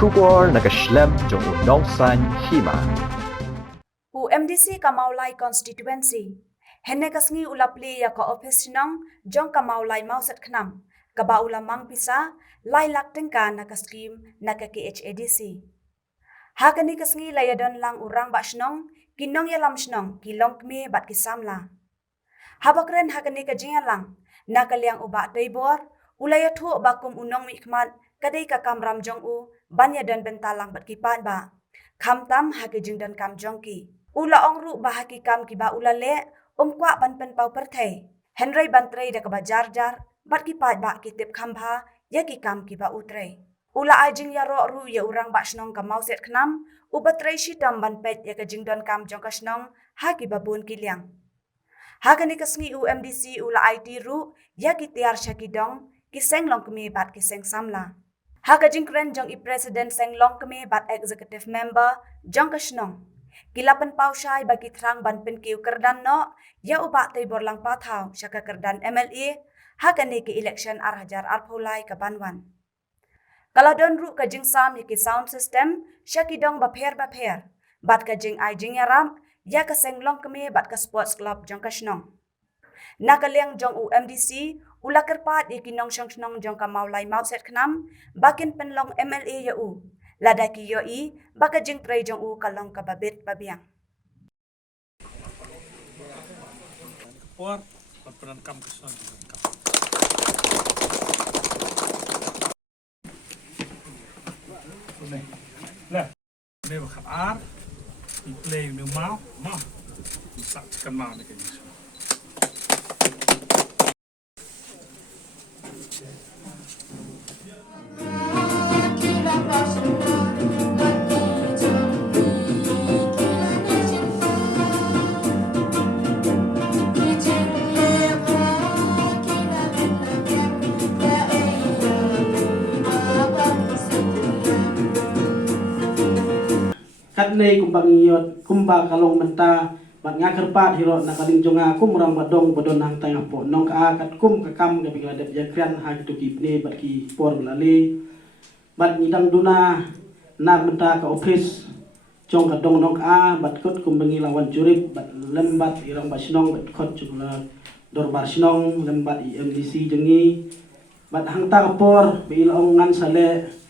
Shubor nakaslem jong nongsan hima. MDC Kamaulai constituency henne kasngi ulapli ya ka office nang jong Kamaulai mauset khnam kaba ulamang pisa lai lak tengka na kaskim na ka KHADC hakani kasngi layadon lang urang ba shnong kinong yalam shnong kilong kme bat kisamla habakren hakani ka jingalang na kalyang uba taibor ulayathu bakum unong mikmat kadai ka kamram jong u banyadan bentalang bat kipat ba khamtam hakijing dan kam jongki ula ongru bahaki kam kiba ula le kwa banpen pau perthei henry bantrei da kaba jar jar bat ki pat ba kitip khambha ya ki kam kiba utrei ula ajing ya ro ru ya urang ba snong ka mauset khnam ubatrei shitam ban pet ya ka jingdon kam jong ka snong ha ki babun kilyang ha kani kasngi UMDC ula IT ru ya ki tiar shakidong ki senglong kmi bat ki seng samla ha ka jingkren jong I president senglong kmi bat executive member jong ka snong Kilapan pausay bagi terang ban penkiu kerdan no ya ubak tay borlang pathau syaka kerdan MLA hakani ki election arhajar arpulai ke banwan. Kalau don ru ka jingsam ya ki sound system syaki dong bapher bat ka jing ai jing yaram ya ka senglong keme bat ka sports club jong ka snong. Nakaliang jong UMDC ula kerpat ya ki nong snong jong ka maulai mauset khnam bakin penlong MLA ya u. Ladaki yoi baka jing tray jong u kalong kababit babiang. Por peran kam kesan nah ini bakal ar di play nu mau sak kan mau ni kan kat nei kumbangiyot kumba kalong menta bat ngakerpat hiro nakaling jonga kumrang badong bodon hang tayang po nong ka kat kum kakam gabi gadep yakran ha tu kipne bat ki por lale bat ngidang duna na menta ka office jong ka dong nong a bat kot kumbangi lawan jurip bat lembat irang basnong bat kot jumla dor basnong lembat IMDC jengi bat hang ta por be ilong ngan sale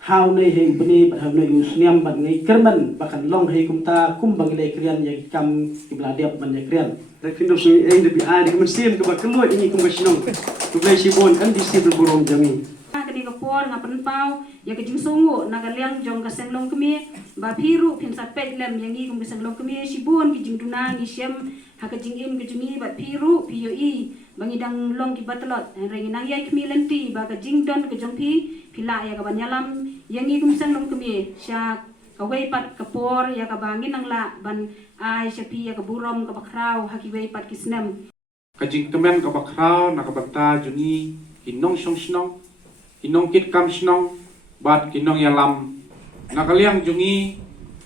how nei hei bani bat how nei usniam bat ngai kerman bakan long hei kumta kumbang le krian ya kam ibladiap man ya krian Rekindo sui eng de bi a di mesin ke bakelo ini kum kasinong tu blai sibon kan di sibul burong jami kani ka por ngapan pau ya ka jingsungu nagaliang jong ka senglong kemi ba phiru phin sat pet lem yangi kum senglong kemi sibon ki jingduna ngi syem ha ka jingim ke jumi ba phiru POE bangidang long ki batlot renginang yai kemi lenti ba ka jingdon ke jongpi phila ya ka banyalam yangi kum senglong kemi sya ka wei pat ka por ya ka bangin nang la ban ai syapi ya ka burom ka bakrau ha ki wei pat ki snem kajing kemen ka bakrau na ka banta juni kinong song snong kinong kit kam snong bat kinong yalam nakaliang jungi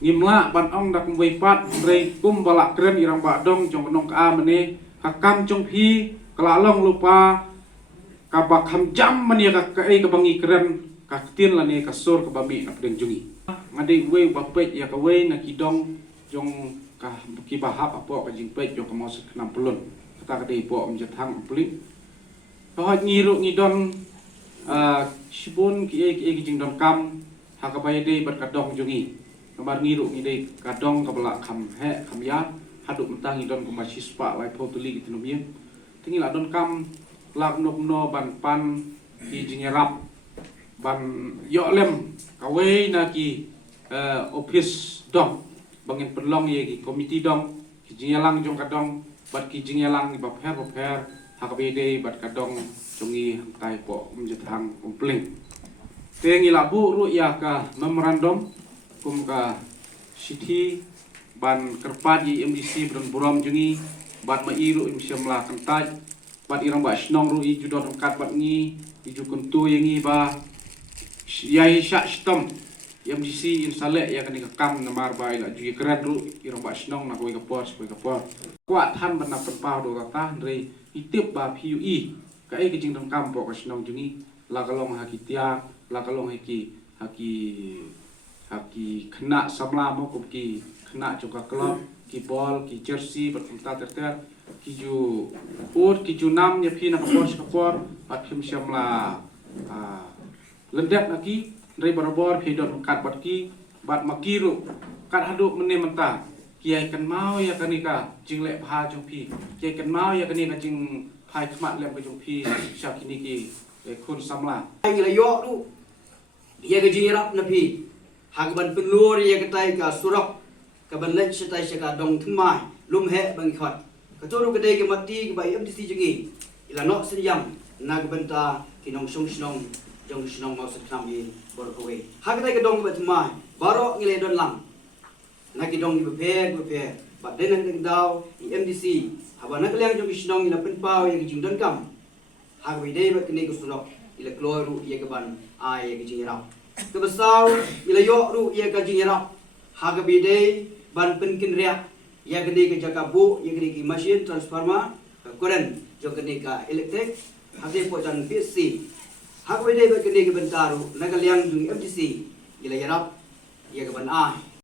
ngimla ban ong dak wei pat rei kum balak kren irang ba dong jong nong ka mene hakam jong phi kalalong lupa ka bakham jam mani ka ei ka bangi kren ka tin la ne ka sor ka babi na pren jungi ngade wei bapet ya ka wei na kidong jong ka ki bahap apo ka jing pet jong ka mos 60 kata kadai po menjethang pling bahwa ngiru ngidon sibun ki jing don kam hakabaya dei bat kadong jungi kabar ngiru ngidei kadong kabala kham he kham ya haduk mentang ngidon ku masispa lai potuli gitu nomie tingi la don kam lak nok no ban pan ki jingerap ban yo lem kawe na ki office dong bangin pelong ye ki komiti dong ki jingelang jong kadong bat ki jingelang bap her hakabede bat kadong jungi tai po menjethang kumpling tengi labu ru ya ka memorandum kum ka city ban kerpadi MDC bron buram jungi bat mairu imsyamla kentaj bat irang ba snong ru i judon kat bat ngi iju kuntu yengi ba yai syak stom MDC insale ya kan ikam namar bai la jugi keren ru irang ba snong na koi kapor kuat han ban napen pau do ta rei itip ba PUE ka e kijing dong kampo ka snong jungi la kalong hakitia la kalong heki haki kena samla mo ko ki kena juga klub ki ball ki jersey berpunta terter ki ju ut ki ju nam nya phi na kapor pat phim samla lendak lagi dari barabor phi don kat bat ki bat makiru kat haduk mene mentah kiai kan mau ya kanika jing le pha jong phi kiai kan mau ya kanika jing phai khmat lem ka jong phi sha kini ki khun samla ai la yo du ye ga jing rap na phi hak ban penlur ye ga tai ka surok ka ban lech tai ka dong thmai lum he bang khot ka toru ka dei ka mati ka bai MDC jingi ila no senyam na ka banta kinong song jong snong mau sakam ye bor ko we hak tai ka dong ba thmai baro ngile don lang na ki dong be pe ba den nang daw MDC haba na kaliang jong snong ila pen pau ye jing don kam hak we dei ba kini ka surok ila kloru ye ka ban ai ye jing rap ke besau ila yo ru ye ka jing rap ha ga bidei ban pen kin ria ye ka ni ka jaka bu ye ka ni ki machine transformer current jo ka ni ka electric ha de po jan PC ha ga bidei ba ka ni ka bentaru na ka liang jung MTC ila ya rap ye ka ban ai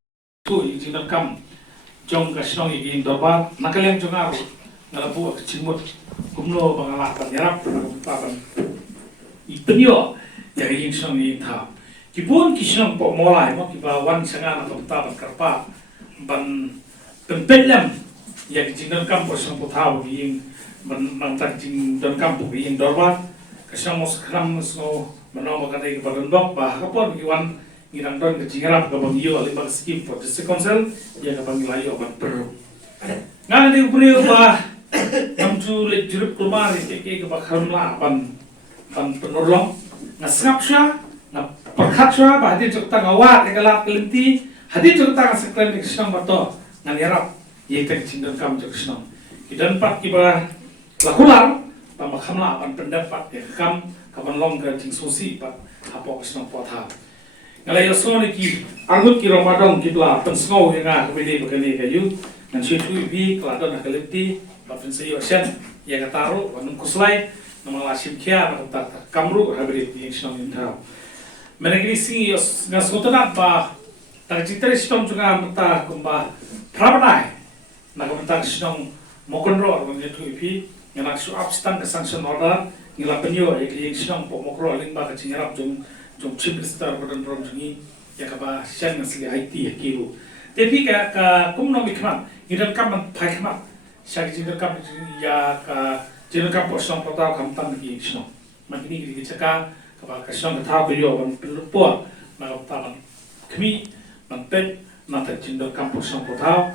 tu yung sinakam jong ka sinong iging dorba nakalem jong aro ngalabu ka chimut kumno bangalapan yarap nakapapan ipenyo yang yung sinong iging tao kipun kisinong po molay mo kiba wan sanga nakapapan karpa ban tempelem yang jingdon kampo sinong po tao iging mantag jingdon kampo iging dorba kasinong mo sakram so manaw makanay kibalundok ba kapon iwan ngirang don ke jingarap ke bangiyo alibag skip for the council ya ke bangilayo ban per ngana di uprio ba namju le jurup kumar ke bakhamla ban penolong ngasngap sya na perkhat sya ba hadi jok tang awat ke galap kelenti hadi jok tang sekren ke snang bato nganirap ye tek cindon kam jok snang kidan pat kiba lakular ba bakhamla ban pendapat ke kam kapan long ke jing susi pat apok snang potha ngalai sone ki angut ki Ramadan ki bla pensngau nga kebede begini kayu dan situ bi keladon hakalipti bafin sayo sen ya kataru wanung kuslai nama lasim kia na kamru habrit yang sinong intau menegri si ngasotanat ba tak citri sinong juga menta kumba prabanai na kumenta sinong mokonro wanung situ bi nganak su abstan ke sanction order ngila penyo yang sinong pomokro lingba ke cingarap jung chief minister badan rom jungi ya kaba siang ngasli IT ya kiru tapi ka kumno mikman ngidan kam pai khmat siang jingan kam ya ka jingan kam posong potau kam tan ki sno makini gi chaka kaba ka song ta ko yo ban po na ta ban kmi ban pet na ta jingan kam posong potau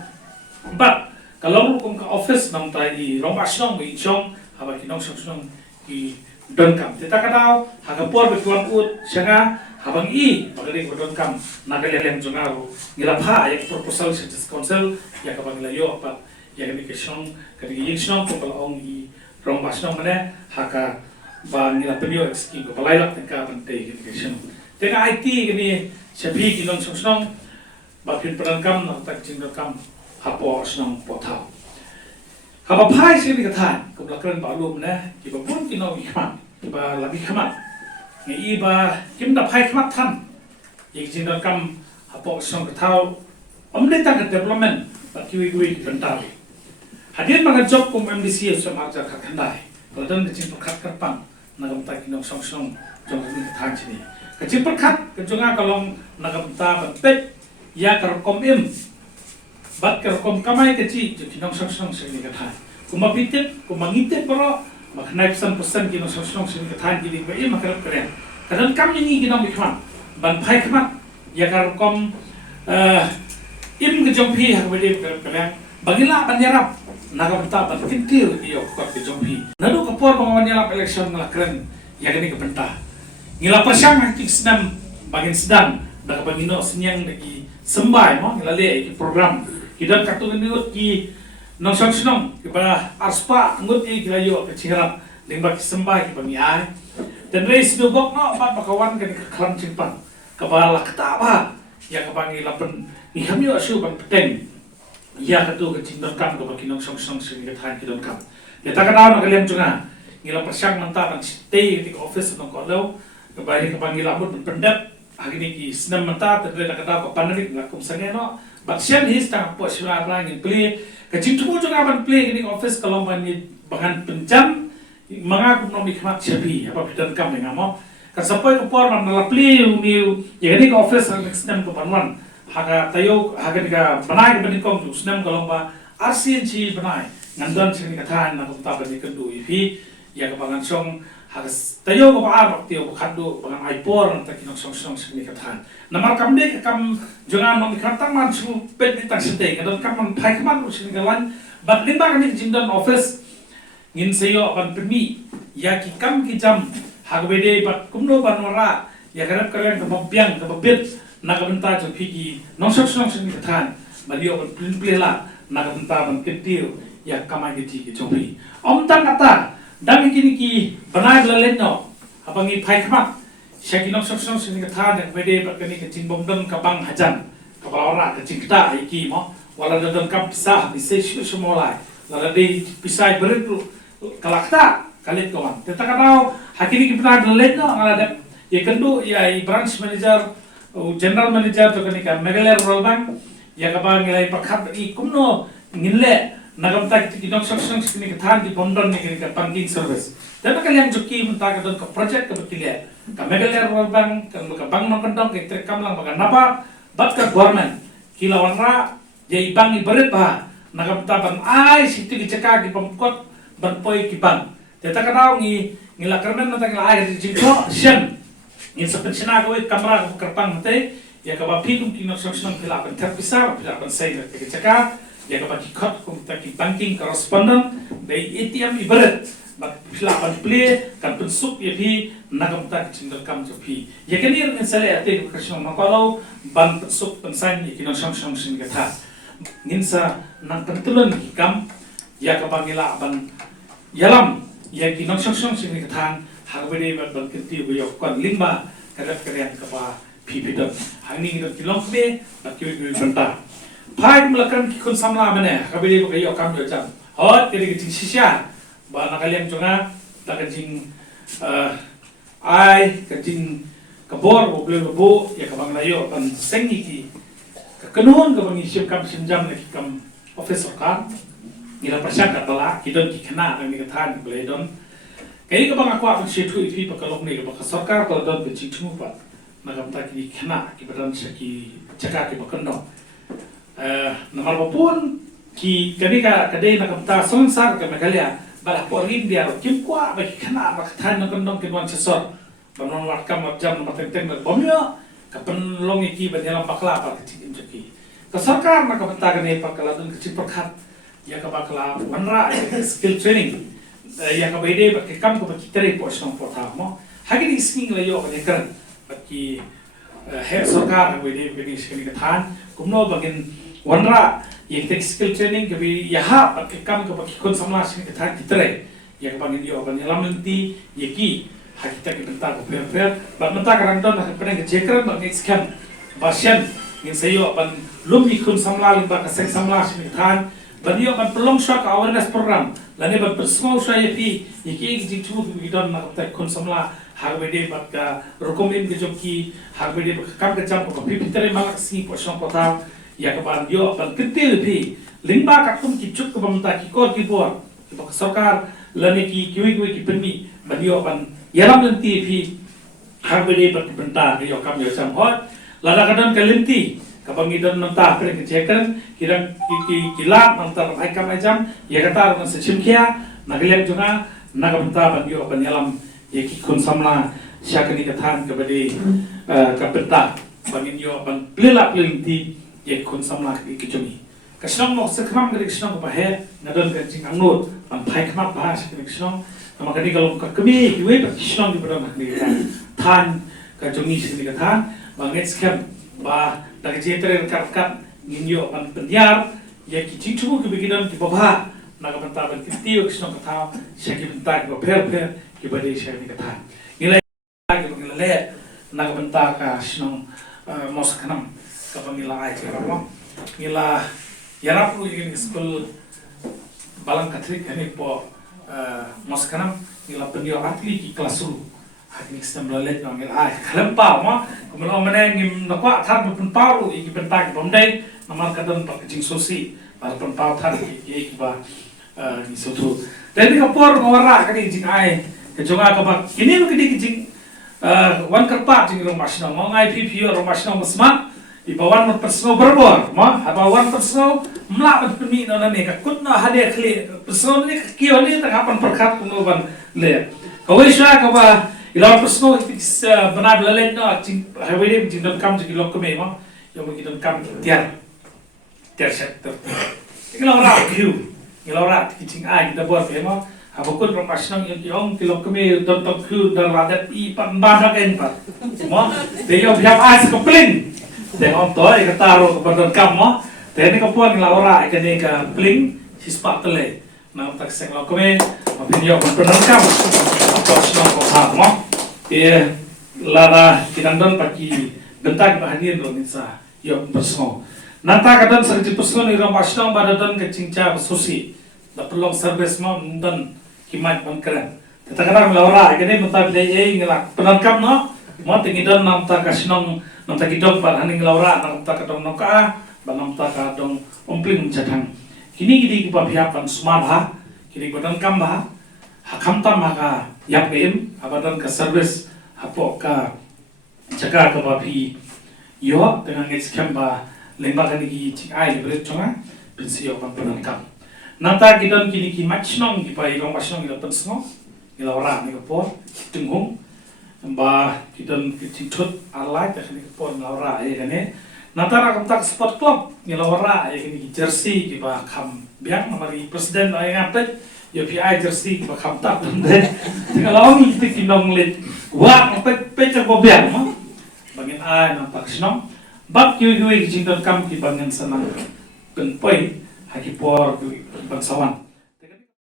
ba kalau kum ka office nam ta i rom asong mi chong haba kinong song ki don kam kita kadau hagapor betuan ut sanga habang I pagari don kam nagalem jungaro ngilapha ya proposal sa council ya kabang layo apa ya ni kesong kadi yingshong ko palong I rombasno mane haka ba ngilapyo skim ko palailak tengka bante kesong tengah IT ni sabi kinong song ba pin peran kam na tak jing kam hapo snong potao haba pai sini katan kublakan balum ne kiba pun kino ikman kiba lagi khamat ngi iba kimda pai khamat tham yeng jindon kam hapo song thau omne ta development ba kiwi bentar hadian mga job kum MDC so marja khandai badan kecil perkat kerpang nagam ta kino song jong ni katan sini kecil perkat kejonga kalong nagam ta bantet ya karkom bat kerkom kamai kecil kinong song sini katan kumapitip kumangitip pero maknai pesan kinong song sini katan gili ba makarap keren kadang kam ni kinong bikman ban pai khamat ya karkom kejompi habede keren bagila banyarap nagamta ban kintil iyo kot kejompi nadu kapor bangwanyarap election ngala keren ya gani kebenta ngila persang haki senam bagin sedang dak bangino senyang lagi sembai mo ngila le program kidan kartu ngut ki nong song kiba arspa ngut I kilayo kecirap lingba kisembah kiba miai dan reis dubok no bat bakawan kan keklam cimpan kepala ketapa ya kepangi lapen ni kami asu ban peteng ya katu kecindon kam ke kinong song sini ketan kidon kam ya takana na kalem junga ngila persang manta ban stay di office nong kalau kepangi kepangi labut pendap hari ni ki senam mata terdekat kata pandemik nak kumsangnya no, but sian his tang po sila orang yang play kecil tu juga ban play ini office kalau ban ni bahan penjam mengaku no mikmat siapi apa bidan kam dengan mo kasapoi ko por man la play ni ya ni office ang senam ko panwan haga tayo haga diga banai ke benikong tu senam kalau ba RCNC banai ngandan sini kata nak ta ban ni kendu ipi ya kapangan song hagas tayo ko ba tiyo ko khadu bangan aipor nang takinok song sini kata namar kamde kam jangan no mikatang man su pet ni tang sete ngadon kam man phai kaman sini galan but limba kan jindan office ngin sayo ban permi ya ki kam ki jam hagbede bat kumno banwara ya garap karen ka babyang ka babit nakabenta jo phiki nongsok sini kata baliyo ban plela nakabenta ban ketiu ya kamai ki chobi om tang kata dami kini ki banai lalen no abangi phai khama shakinok sok sini kata nek bede bakani ke jingbom dam kabang hajan kabalora ke jingta iki mo wala dadam kam pisah bisa semolai lala de pisai beretu kalakta kalit kawan tetakatau hakini ki banai lalen no ngada ye kendu ya branch manager general manager to kani ka megaler rolbang ya kabang nilai pakhat i kumno ngille nagam tak kinok sok sini kata di bomdon ni ka banking service dan kalian joki minta ka don ka project ka bekilia ka megaler bang ka bang no kandong ka trekam lang baga napa bat ka government kilawanra ye ibang ibaret ba nagam taban ai situ ki ceka ki pamkot ban poi ki bang teta ka daw ngila kermen na tangla ai di jingko shen ngin sa pensina ko kamera ko kerpang te ya ka ba pikum kinok sok kila ban terpisah pila ban sai ka ceka ya ka bagi kot kung taki banking correspondent dari ATM ibarat bak pilapan play kan pensuk ya pi nagam tak cindal kam jo pi ya kan ir sale ate ko kasong makalo ban pensuk pensan ya kinong song sin kata nginsa nang pentulan kam ya ka bangila ban yalam ya kinong song sin kata hagbede ban kenti yo kon limba kadat karian ka ba pi pidot hani ngi kilong be bakyo banta Pai melakukan kikun samla mana, kabeli pakai yo kam yo jam. Hot kiri kecing sisa, ba nakaliam jonga, tak kecing ai kecing kabor, boleh bo ya kabang layo pan sengi ki. Kenuhun kabang isyam kam jam lagi kam officer kan. Nila persyak katala, kidon ki kena dan ni katan boleh don. Kaya kabang aku akan setu ipi pakalok ni kabang sarkar kalau don kecing cumupat. Nakam tak ki kena ki badan seki cakap ki bakendo. Nomor apapun ki kadika kadai nak kita sonsar ke Megalia balah porin dia kim kwa bagi kena makatan nak kendong kedua sesor banon warkam jam nomor tenteng bomyo kapan long iki banyalam bakla apa kecil jeki kesarkar nak kita kene pakaladun kecil perkat ya ka bakla wanra skill training ya ka bede bagi kam ko bagi tere posong potamo hagi skill layo ka kan bagi he sarkar bede bagi skill katan kumno bagin wanra yang skill training kebi yaha pakai kam ke pakai kon samla sini kita kitere yang panggil dia orang yang nanti yaki hakita kita bentar ko per ba menta karang don nak pernah kecekran ba ngiskan basyan yang sayo ban lumi kon samla limba ka sek samla sini kan ba dia ban pelong shock awareness program lani ban personal saya pi yaki jitu bidon nak ta kon samla hagbede bat ka rekomend ke joki hagbede kam ke jam ko pipitere malak si posong pota ya kapan yo ban ketil pi lingba katum ki chuk ko bamta ki kor ki bor ki bak sarkar lani ki ki penmi ban yo ban yaram lenti pi hagbede bat benta yo kam yo sam hot lada kadon kalenti kabang idon nanta pre ke chekan kirang ki lap nanta ai kam jam ya kata ron se chimkia naglem junga nagabenta ban yo ban yalam ya ki kun samla syakani kathan kabade kapenta bangin yo ban plela plenti ye kun samla ki jumi kasnong mo sekram gari kasnong ba he nadon ka jing angnut ban phai khma ba se kasnong namakani kalong ka kami iwe ba kasnong di badon ni than ka jumi se ni ka than ba ngets kham ba ta ke jetere kat ninyo ban penyar ye ki jingchu ki bigidan ki baba naga banta ban tiyo kasnong ka tha se ki banta ki per ki bade se ni ka than nilai ki ngile naga banta ka kasnong mo saknam kapag nila ay kaya nila yarap lu yung school balang katrik hani po mas kanam nila penyo atli ki kelas ru Haknik sistem lalet yang ai kelempau ma kemudian mana ngim nakwa than penpau iki pentak bomdai namar kadon pak jing sosi par penpau than iki ba ni sotu dan ni kapor ngora kani jing ai kejonga kabak ini lo kini jing wan kerpa jing rumah sino ngai pp rumah sino mesma ibawan mat persno berbor ma habawan persno mlak pemi no ne ka kutna hade khli persno ni kio ni tak kapan perkat kuno ban le kawai sha ka ba ilaw persno benar belalet no jing hawede jing dam kam jing lok keme ma yo mo gidon kam tiar sector ilaw ra view ilaw ra jing ai da bor pe ma habukun rumah sino yung tilok keme don tok khu dan radat i pan ban raken pa ma de yo biap as ko pling tengok toh ikat taruh kepada kamu, tadi kapuan laura ikan ni ke pling sispak tele, nam tak seng lo kami, apin yo kepada kamu, apa senang kau kamu, lara kita don pagi bentak bahagian lo nisa, yo bersama. Nanti kadang serjit bersama ni ramai senang pada don kecingca bersusi, dapat long service mau don kimat bangkeran. Kita kadang laura ikan ni bentak dia ngelak penangkap no. Mo tingidon nam ta kasinong nam ta kidong par haning laura nam ta kadong noka ba nam ta kadong ompling jatang kini gidi ki pabiapan sumabha kini badan kamba hakam tam maka yap game abadan ka service hapo ka jaga ka babi yo dengan ngeskamba lemba kan gi cik ai lebret chonga pensio pan badan kam nata kidon kini ki machnong ki pa irong machnong ki dapat sngo ki laura ni ko tunghung ba kita kecintut alai teknik pon laura kan ni natara kontak sport club ni laura kan ni jersey ki ba kham biang mari presiden ai ngapet yo pi jersey ki ba kham tak de kalau ni kita kinong lit wa ngapet pe ko biang ma bangin ai nampak sinong bak yu yu ki cintot kam ki bangen sanang pen poi haki por bangsawan